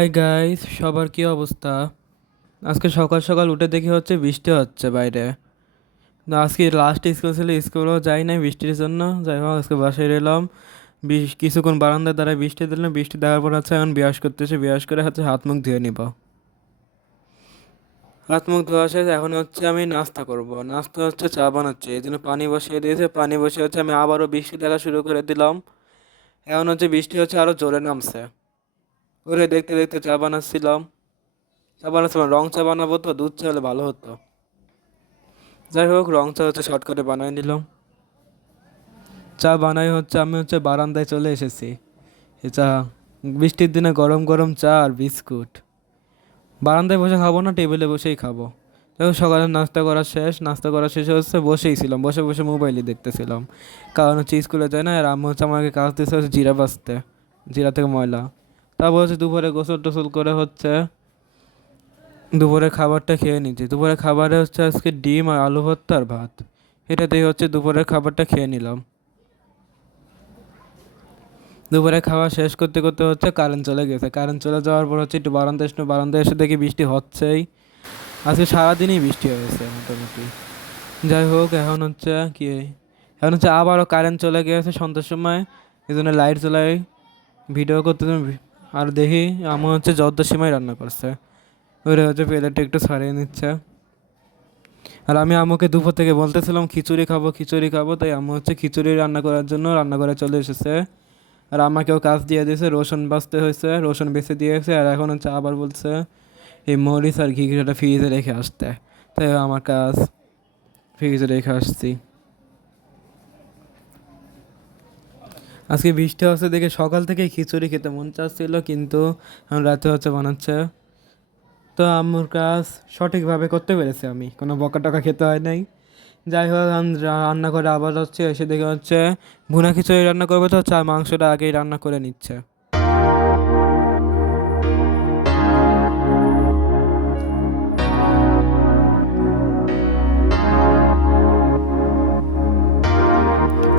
Hi guys, সবার কি অবস্থা? আজকে সকাল সকাল উঠে দেখি হচ্ছে বৃষ্টি হচ্ছে বাইরে। না, আজকে লাস্ট স্কুল ছিল, স্কুলও যাই নাই বৃষ্টির জন্য। যাই হোক, আজকে বাসায় এলাম। কিছুক্ষণ বারান্দায় দাঁড়ায় বৃষ্টি দিলাম, বৃষ্টি দেওয়ার পর হচ্ছে এখন ব্রাশ করতেছে, ব্রাশ করে হচ্ছে হাত মুখ ধুয়ে নিব। হাত মুখ ধোয়া শেষ, এখন হচ্ছে আমি নাস্তা করব। নাস্তা হচ্ছে চা বানাচ্ছে, এই জন্য পানি বসিয়ে দিয়েছে। পানি বসিয়ে হচ্ছে আমি আবারও বৃষ্টি দেখা শুরু করে দিলাম। এখন হচ্ছে বৃষ্টি হচ্ছে আরো জোরে নামছে। ওরে দেখতে দেখতে চা বানাচ্ছিলাম। চা বানাচ্ছিলাম, রং চা বানাবো তো, দুধ চা হলে ভালো হতো। যাই হোক, রং চা হচ্ছে শর্টকাটে বানাই নিলাম। চা বানাই হচ্ছে আমি হচ্ছে বারান্দায় চলে এসেছি। এ চা, বৃষ্টির দিনে গরম গরম চা আর বিস্কুট। বারান্দায় বসে খাবো না, টেবিলে বসেই খাবো। দেখো, সকালে নাস্তা করা শেষ, নাস্তা করা শেষে হচ্ছে বসেই ছিলাম, বসে বসে মোবাইলই দেখতেছিলাম। কারণ হচ্ছে স্কুলে যায় না, আর আম্মু হচ্ছে আমাকে কাজ দিচ্ছে হচ্ছে জিরা বাছতে, জিরা থেকে ময়লা। তারপর হচ্ছে দুপুরে গোসল টোসল করে হচ্ছে দুপুরের খাবারটা খেয়ে নিচ্ছি। দুপুরের খাবারে হচ্ছে আজকে ডিম আর আলু ভর্তা আর ভাত। এটা দিয়ে হচ্ছে দুপুরের খাবারটা খেয়ে নিলাম। দুপুরে খাওয়া শেষ করতে করতে হচ্ছে কারেন্ট চলে গেছে। কারেন্ট চলে যাওয়ার পর হচ্ছে একটু বারান্দায় এসে দেখি বৃষ্টি হচ্ছেই। আজকে সারাদিনই বৃষ্টি হয়েছে মোটামুটি। যাই হোক, এখন হচ্ছে আবারও কারেন্ট চলে গেছে সন্ধ্যার সময়। এই জন্য লাইট জ্বলাই ভিডিও করতে। আর দেখি আমার হচ্ছে জর্দার সিমাই রান্না করছে। ওইটা হচ্ছে প্লেটটা একটু ছাড়িয়ে নিচ্ছে। আর আমি আম্মুকে দুপুর থেকে বলতেছিলাম খিচুড়ি খাবো, খিচুড়ি খাবো, তাই আম্মু হচ্ছে খিচুড়ি রান্না করার জন্য রান্নাঘরে চলে এসেছে। আর আমাকেও কাজ দিয়ে দিয়েছে, রসুন বাছতে হয়েছে, রসুন বেছে দিয়েছে। আর এখন হচ্ছে আবার বলছে এই মরিচ আর ঘি কিছুটা ফ্রিজে রেখে আসতে। তাই আমার কাজ, ফ্রিজে রেখে আসছি। আজকে বৃষ্টি হচ্ছে দেখে সকাল থেকে খিচুড়ি খেতে মন চাচ্ছিল, কিন্তু এখন রাতে হচ্ছে বানাচ্ছে। তো আম্মুর কাজ সঠিকভাবে করতে পেরেছি, আমি কোনো বকা টকা খেতে হয় নাই। যাই হোক, আমি রান্না করে আবার হচ্ছে এসে দেখে হচ্ছে ভুনা খিচুড়ি রান্না করবে, তো হচ্ছে আর মাংসটা আগেই রান্না করে নিচ্ছে।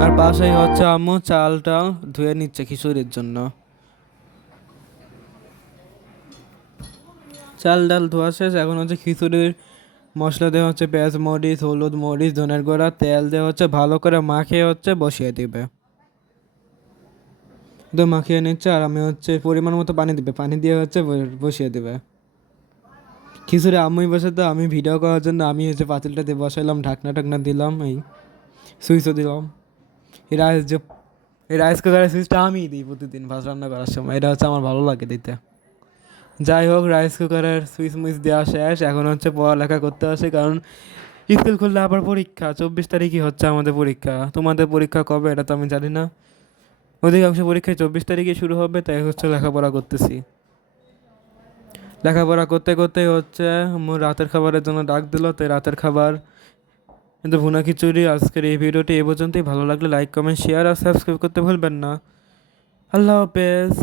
আর পাশেই হচ্ছে আম্মু চালটা ধুয়ে নিচ্ছে খিচুড়ির জন্য। চাল ডাল ধোয়া শেষ, এখন হচ্ছে খিচুড়ির মশলা দেওয়া হচ্ছে পেঁয়াজ মরিচ হলুদ মরিচ ধনের গুঁড়া তেল দেওয়া হচ্ছে, ভালো করে মাখিয়ে হচ্ছে বসিয়ে দিবে। তো মাখিয়ে নিচ্ছে, আর আমি হচ্ছে পরিমাণ মতো পানি দিবে, পানি দিয়ে হচ্ছে বসিয়ে দেবে খিচুড়ি। আম্মুই বসে, তো আমি ভিডিও করার জন্য আমি হচ্ছে পাতিলটা দিয়ে বসাইলাম, ঢাকনা টাকনা দিলাম, এই সুইচও দিলাম। এই রাইস যে এই রাইস কুকারের সুইচটা আমিই দিই প্রতিদিন ভাত রান্না করার সময়, এটা হচ্ছে আমার ভালো লাগে দিতে। যাই হোক, রাইস কুকারের সুইচ মুইচ দেওয়া শেষ, এখন হচ্ছে পড়ালেখা করতে আসে, কারণ স্কুল খুললে আবার পরীক্ষা। 24 তারিখই হচ্ছে আমাদের পরীক্ষা। তোমাদের পরীক্ষা কবে এটা তো আমি জানি না। অধিকাংশ পরীক্ষায় 24 তারিখে শুরু হবে, তাই হচ্ছে লেখাপড়া করতেছি। লেখাপড়া করতে করতে হচ্ছে আমার রাতের খাবারের জন্য ডাক দিল, তাই রাতের খাবার কিন্তু ভুনা খিচুড়ি। আজকের এই ভিডিওটি এ পর্যন্তই। ভালো লাগলে লাইক কমেন্ট শেয়ার আর সাবস্ক্রাইব করতে ভুলবেন না। আল্লাহ হাফেজ।